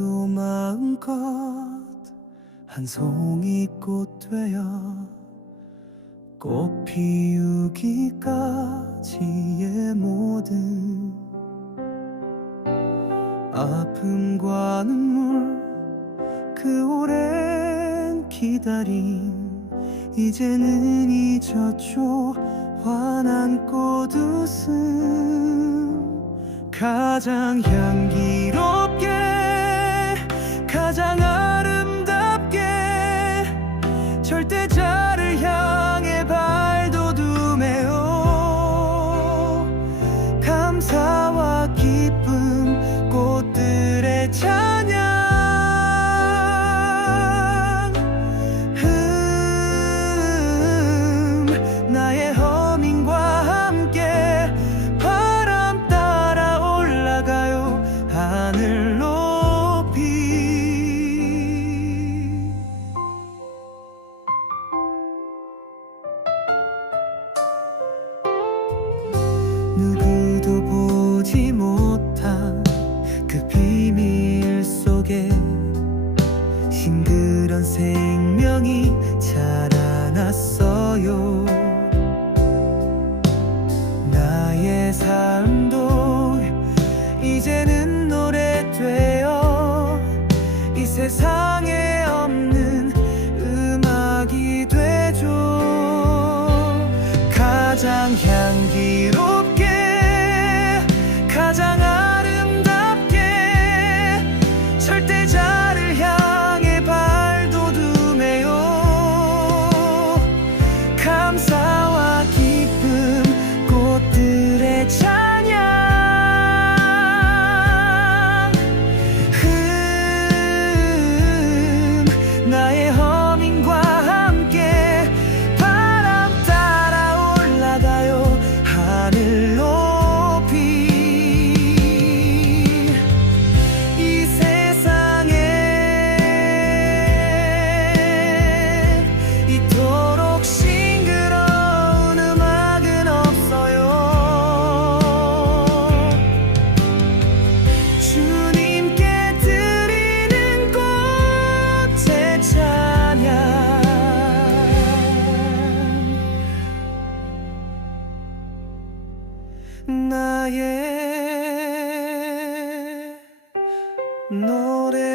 마음껏 한 송이 꽃 되어 꽃 피우기까지의 모든 아픔과 눈물 그 오랜 기다림 이제는 잊었죠 환한 꽃 웃음 가장 향기롭게 Maria. 누구도 보지 못한 그 비밀 속에 싱그런 생명이 자라났어요. 나의 삶도 이제는 노래되어 이 세상에 없는 음악이 되죠. 가장 향기롭 절대자를 향 나의 노래